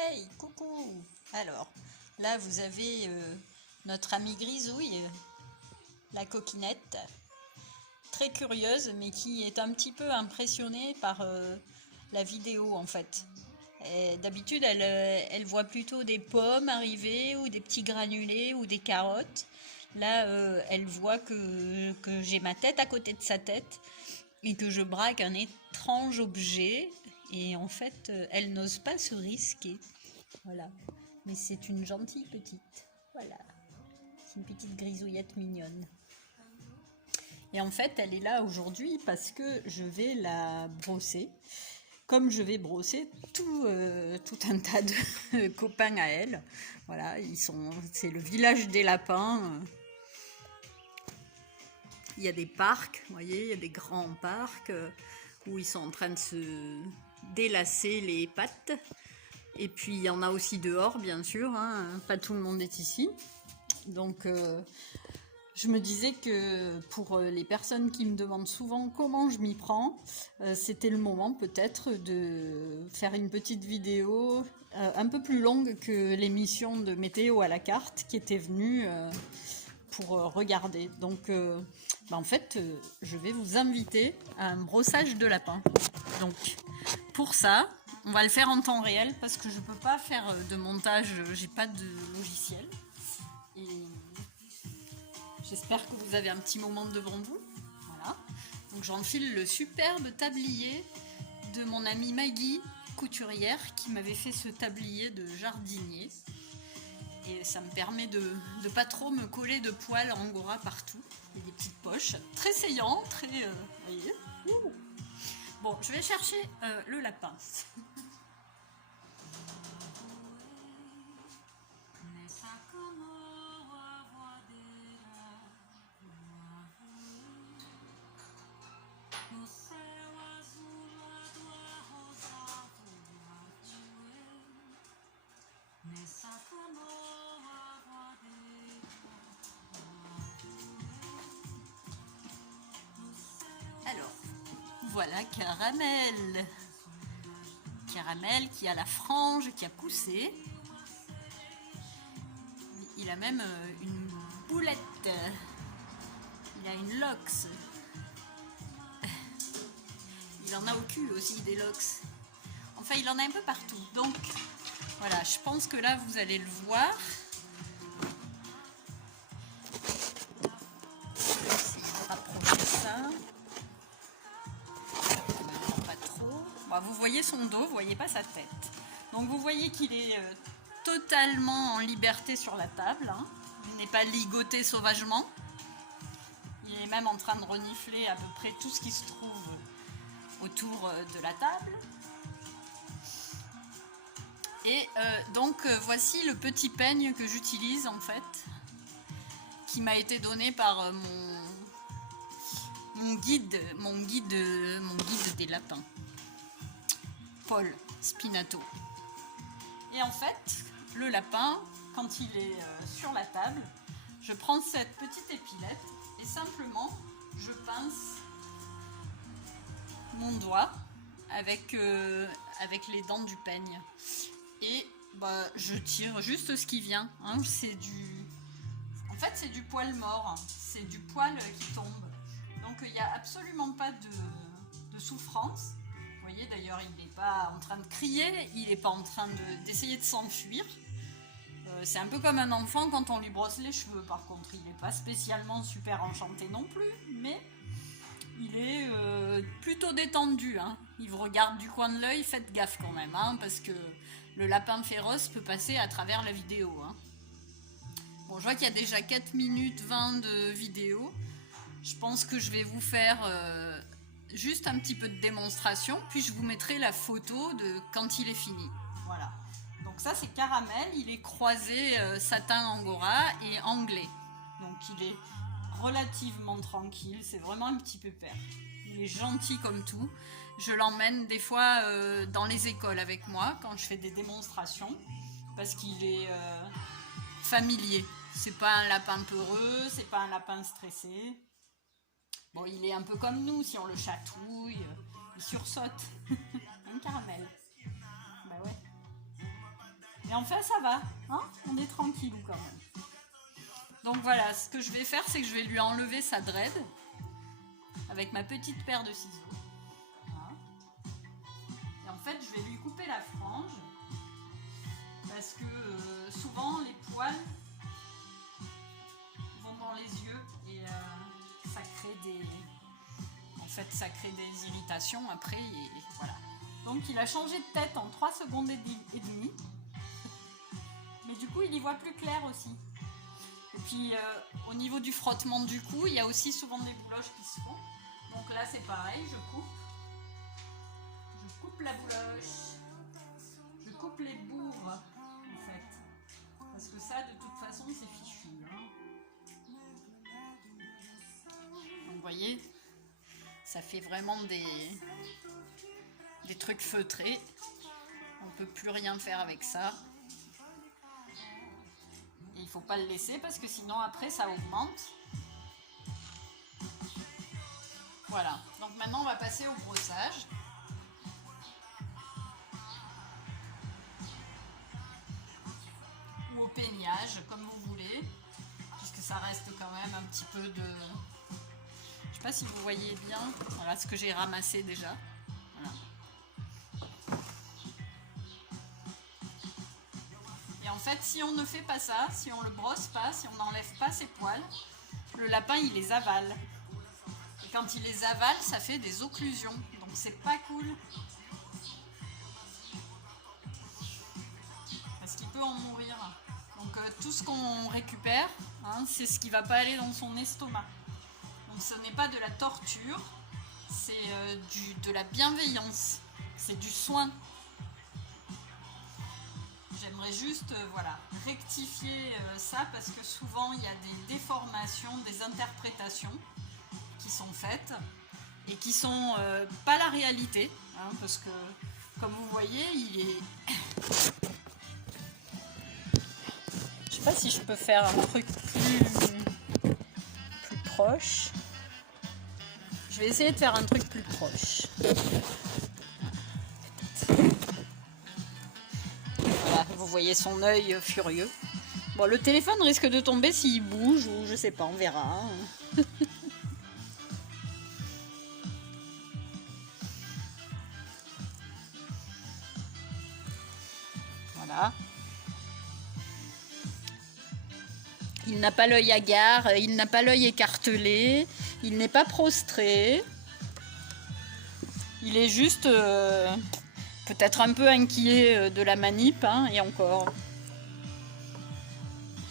Hey, coucou! Alors, là vous avez notre amie Grisouille, la coquinette, très curieuse, mais qui est un petit peu impressionnée par la vidéo en fait. D'habitude, elle voit plutôt des pommes arriver, ou des petits granulés, ou des carottes. Là, elle voit que j'ai ma tête à côté de sa tête et que je braque un étrange objet. Et en fait, elle n'ose pas se risquer. Voilà. Mais c'est une gentille petite. Voilà. C'est une petite grisouillette mignonne. Et en fait, elle est là aujourd'hui parce que je vais la brosser. Comme je vais brosser tout un tas de copains à elle. Voilà, c'est le village des lapins. Il y a des parcs, vous voyez, il y a des grands parcs où ils sont en train de se délasser les pattes. Et puis il y en a aussi dehors, bien sûr, hein. Pas tout le monde est ici. Donc je me disais que pour les personnes qui me demandent souvent comment je m'y prends, c'était le moment peut-être de faire une petite vidéo un peu plus longue que l'émission de météo à la carte qui était venue pour regarder. Donc en fait, je vais vous inviter à un brossage de lapin. Donc pour ça, on va le faire en temps réel parce que je peux pas faire de montage, j'ai pas de logiciel. Et j'espère que vous avez un petit moment devant vous. Voilà. Donc j'enfile le superbe tablier de mon amie Maggie, couturière, qui m'avait fait ce tablier de jardinier. Et ça me permet de pas trop me coller de poils angora partout. Il y a des petites poches, très saillant, très... voyez. Bon, je vais chercher le lapin. Alors, voilà Caramel. Caramel qui a la frange, qui a poussé. Il a même une boulette. Il a une lox. Il en a au cul aussi des lox. Enfin, il en a un peu partout. Donc, voilà, je pense que là, vous allez le voir. Je vais essayer de rapprocher ça. Pas trop. Bon, vous voyez son dos, vous voyez pas sa tête. Donc, vous voyez qu'il est totalement en liberté sur la table. Hein. Il n'est pas ligoté sauvagement. Il est même en train de renifler à peu près tout ce qui se trouve autour de la table. Et donc voici le petit peigne que j'utilise en fait, qui m'a été donné par mon guide des lapins, Paul Spinato. Et en fait, le lapin, quand il est sur la table, je prends cette petite épilette et simplement je pince mon doigt avec les dents du peigne. Et je tire juste ce qui vient. Hein. En fait, c'est du poil mort. C'est du poil qui tombe. Donc, il n'y a absolument pas de souffrance. Vous voyez, d'ailleurs, il n'est pas en train de crier. Il n'est pas en train d'essayer de s'enfuir. C'est un peu comme un enfant quand on lui brosse les cheveux. Par contre, il n'est pas spécialement super enchanté non plus. Mais il est plutôt détendu. Hein. Il vous regarde du coin de l'œil. Faites gaffe quand même. Hein, parce que le lapin féroce peut passer à travers la vidéo. Hein. Bon, je vois qu'il y a déjà 4 minutes 20 de vidéo. Je pense que je vais vous faire juste un petit peu de démonstration, puis je vous mettrai la photo de quand il est fini. Voilà. Donc ça, c'est Caramel. Il est croisé satin angora et anglais. Donc il est relativement tranquille. C'est vraiment un petit pépère. Il est gentil comme tout. Je l'emmène des fois dans les écoles avec moi quand je fais des démonstrations parce qu'il est familier. C'est pas un lapin peureux, c'est pas un lapin stressé. Bon, il est un peu comme nous, si on le chatouille, il sursaute. Un Caramel. Bah ouais. Mais en fait, ça va, hein, on est tranquillou quand même. Donc voilà, ce que je vais faire, c'est que je vais lui enlever sa dread avec ma petite paire de ciseaux. Voilà. Et en fait, je vais lui couper la frange parce que souvent les poils vont dans les yeux et ça crée des... En fait, ça crée des irritations après et voilà. Donc il a changé de tête en 3 secondes et demie. Mais du coup, il y voit plus clair aussi. Et puis, au niveau du frottement du cou, il y a aussi souvent des bouloches qui se font. Donc là, c'est pareil, je coupe. Je coupe la bouloche. Je coupe les bourres, en fait. Parce que ça, de toute façon, c'est fichu. Hein. Donc, vous voyez, ça fait vraiment des trucs feutrés. On ne peut plus rien faire avec ça. Et il ne faut pas le laisser parce que sinon après ça augmente. Voilà, donc maintenant on va passer au brossage. Ou au peignage, comme vous voulez. Puisque ça reste quand même un petit peu de... Je ne sais pas si vous voyez bien. Voilà ce que j'ai ramassé déjà. Voilà. Et en fait, si on ne fait pas ça, si on le brosse pas, si on n'enlève pas ses poils, le lapin il les avale. Et quand il les avale, ça fait des occlusions. Donc c'est pas cool. Parce qu'il peut en mourir. Donc tout ce qu'on récupère, hein, c'est ce qui va pas aller dans son estomac. Donc ce n'est pas de la torture, c'est de la bienveillance. C'est du soin. J'aimerais juste voilà, rectifier ça parce que souvent il y a des déformations, des interprétations qui sont faites et qui sont pas la réalité. Hein, parce que comme vous voyez, il est... Je sais pas si je peux faire un truc plus proche. Je vais essayer de faire un truc plus proche. Vous voyez son œil furieux. Bon, le téléphone risque de tomber s'il bouge ou je sais pas, on verra. Voilà. Il n'a pas l'œil hagard, il n'a pas l'œil écartelé, il n'est pas prostré. Il est juste peut-être un peu inquiet de la manip, hein, et encore.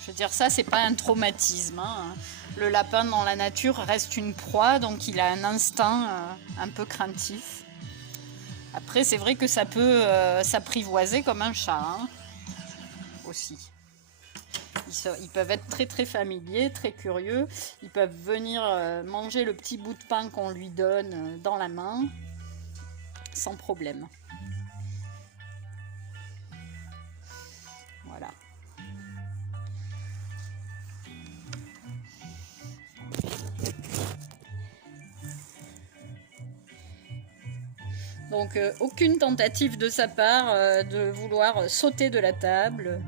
Je veux dire, ça, c'est pas un traumatisme. Hein. Le lapin dans la nature reste une proie, donc il a un instinct un peu craintif. Après, c'est vrai que ça peut s'apprivoiser comme un chat, hein, aussi. Ils peuvent être très très familiers, très curieux. Ils peuvent venir manger le petit bout de pain qu'on lui donne dans la main, sans problème. Voilà. Donc aucune tentative de sa part de vouloir sauter de la table.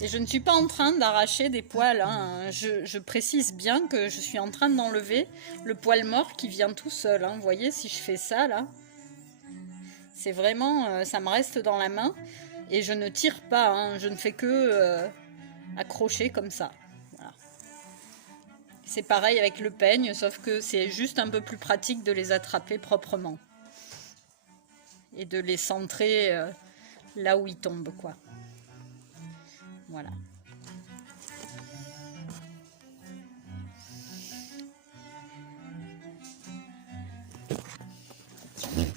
Et je ne suis pas en train d'arracher des poils. Hein. Je précise bien que je suis en train d'enlever le poil mort qui vient tout seul. Hein. Vous voyez, si je fais ça là, c'est vraiment, ça me reste dans la main. Et je ne tire pas, hein. Je ne fais que accrocher comme ça. Voilà. C'est pareil avec le peigne, sauf que c'est juste un peu plus pratique de les attraper proprement. Et de les centrer là où ils tombent, quoi. Voilà.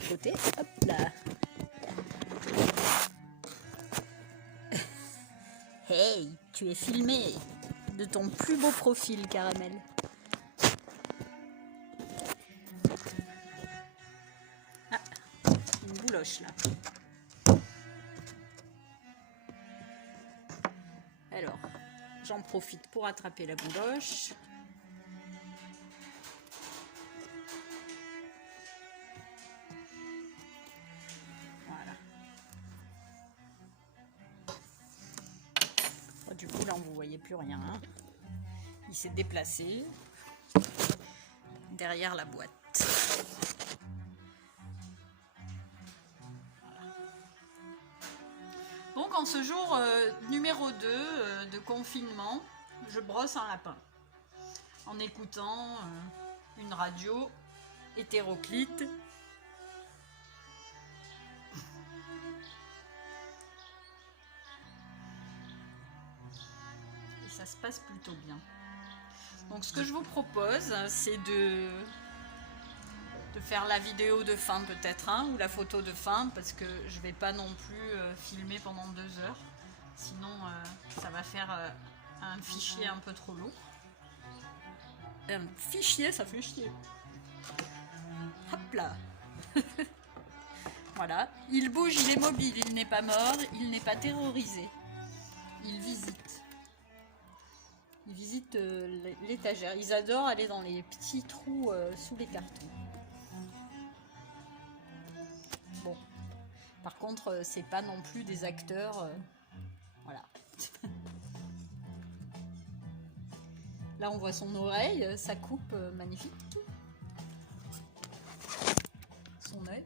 Côté, hop là. Hey, tu es filmé de ton plus beau profil, Caramel. Ah, une bouloche là. Alors, j'en profite pour attraper la bouloche. Voilà. maintenant vous voyez plus rien. Hein. Il s'est déplacé derrière la boîte. Voilà. Donc en ce jour numéro 2 de confinement, je brosse un lapin en écoutant une radio hétéroclite. Et ça se passe plutôt bien. Donc ce que je vous propose, c'est de faire la vidéo de fin peut-être, hein, ou la photo de fin, parce que je vais pas non plus filmer pendant 2 heures. Sinon, ça va faire un fichier un peu trop lourd. Un fichier, ça fait chier. Hop là. Voilà. Il bouge, il est mobile, il n'est pas mort, il n'est pas terrorisé. Il visite. Il visite l'étagère. Ils adorent aller dans les petits trous sous les cartons. Bon. Par contre, c'est pas non plus des acteurs. Voilà. Là, on voit son oreille, sa coupe magnifique. Son œil.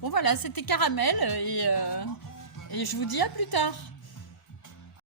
Bon, voilà, c'était Caramel et je vous dis à plus tard.